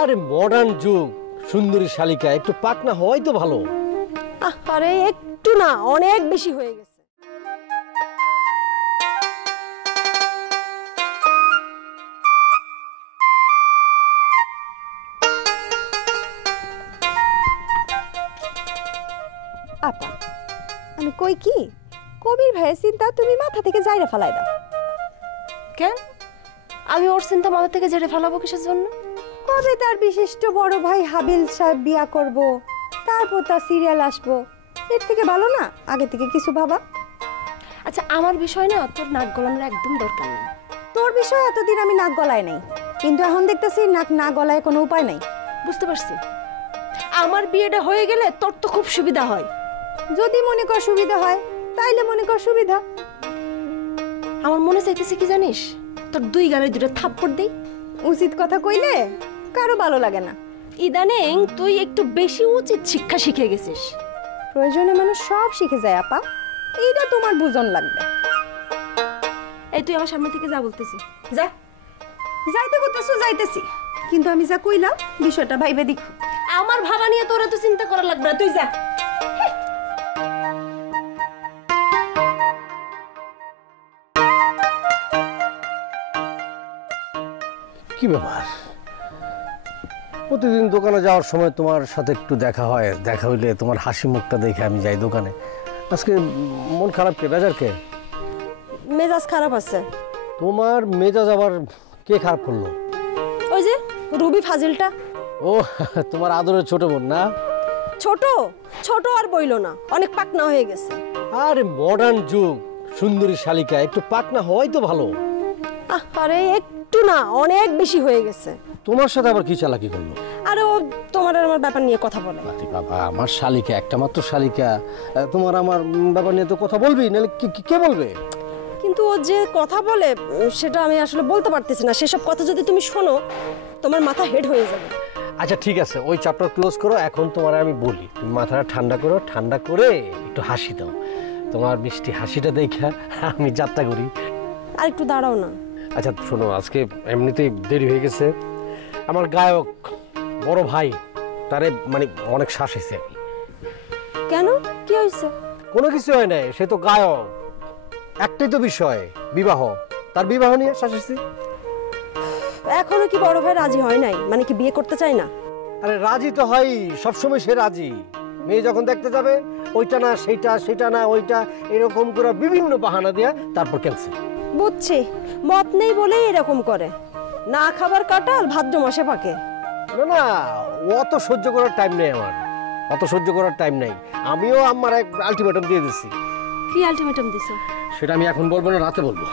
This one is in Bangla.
আরে মডার্ন যুগ, সুন্দরী শালিকা, একটু পাকনা হয় তো ভালো। আরে একটু না, অনেক বেশি হয়ে গেছে। আপা, আমি কই কি, কবির ভাইয়ের চিন্তা তুমি মাথা থেকে জাইরে ফেলাই দাও। কেন? আমি ওর চিন্তা মাথা থেকে ঝেড়ে ফেলাবো কিসের জন্য? কবে তার বিশিষ্ট বড় ভাই হাবিল সাহেব বিয়া করব, তারপর তার সিরিয়াল আসবো, এর থেকে ভালো না আগে থেকে কিছু ভাবা। আচ্ছা, আমার বিষয় না তোর নাক গলানোর একদম দরকার নেই। তোর বিষয় এতদিন আমি নাক গলায় নাই, কিন্তু এখন দেখতেছি নাক না গলায় কোনো উপায় নাই। বুঝতে পারছি, আমার বিয়েটা হয়ে গেলে তোর তো খুব সুবিধা হয়। যদি মনে কর সুবিধা হয় তাইলে মনে কর সুবিধা। আমার মনে চাইতেছে কি জানিস, তোর দুই গালে দুটো থাপ্পড় দেই। উচিত কথা কইলে কারো ভালো লাগে না। ইদানিং তুই একটু বেশি উচিত শিক্ষা শিখে গেছিস। প্রয়োজনে মানুষ সব শিখে যায় আপা, এইটা তোমার বুঝন লাগবে। এই তুই আমার সামনে থেকে যা বলতেছি, যা। যাইতে করতেছো যাইতেছি, কিন্তু আমি যা কইলাম বিষয়টা ভাইবে দেখো। আমার ভাবা নিয়ে তোরা তো চিন্তা করা লাগবে না, তুই যা। কি ব্যাপার, প্রতিদিন দোকানে যাওয়ার সময় তোমার সাথে একটু দেখা হয়, দেখা হইলে তোমার হাসি মুখটা দেখে আমি যাই দোকানে। আজকে মন খারাপ কে, বেজার কে? মেজাজ খারাপ আছে। তোমার মেজাজ আবার কে খারাপ করলো? ওই যে রুবি ফাজিলটা। ও, তোমার আদরের ছোট বোন না? ছোট ছোট আর বইলো না, অনেক পাকনা হয়ে গেছে। আরে মডার্ন যুগ, সুন্দরী শালিকা, একটু পাকনা হয় তো ভালো। আরে একটু না, অনেক বেশি হয়ে গেছে। তোমার সাথে আবার কি চালাকি করলো? আরে ও তোমার আর আমার ব্যাপার নিয়ে কথা বলে। বাবা, আমার শালিকা, একটা মাত্র শালিকা, তোমার আমার ব্যাপার নিয়ে তো কথা বলবি, নাহলে কে বলবে? কিন্তু ও যে কথা বলে সেটা আমি আসলে বলতে পারতেছি না। সেসব কথা যদি তুমি শোনো তোমার মাথা হেড হয়ে যাবে। আচ্ছা ঠিক আছে, ওই চ্যাপ্টার ক্লোজ করো। এখন তোমার আমি বলি, তুমি মাথাটা ঠান্ডা করো, ঠান্ডা করে একটু হাসি দাও। তোমার মিষ্টি হাসিটা দেখে আমি যাত্রা করি। আর একটু দাঁড়াও না। আচ্ছা শোনো, আজকে এমনিতেই দেরি হয়ে গেছে। আমার গায়ক বড় ভাই, তারে মানে অনেক শ্বাস হয়েছে। আমি কেন, কি হয়েছে? কোনো কিছু হয় নাই, সে তো গায়ক। একটাই তো বিষয়, বিবাহ। তার বিবাহ নিয়ে শ্বাস হয়েছে। এখনো কি বড় ভাই রাজি হয় নাই? মানে কি বিয়ে করতে চাই না? আরে রাজি তো হয়, সবসময় সে রাজি। মেয়ে যখন দেখতে যাবে, ওইটা না সেইটা, সেটা না ওইটা, এরকম করে বিভিন্ন বাহানা দেয়া তারপর ক্যান্সেল। বুঝছি, মত নেই বলেই এরকম করে। না খাবার কাটাল ভাদ্র মাসে পাকে। না না, অত সহ্য করার টাইম নেই আমার, অত সহ্য করার টাইম নেই। আমিও আমার এক আলটিমেটাম দিয়ে দিচ্ছি। কি আলটিমেটাম দিছো? সেটা আমি এখন বলবো না, রাতে বলবো।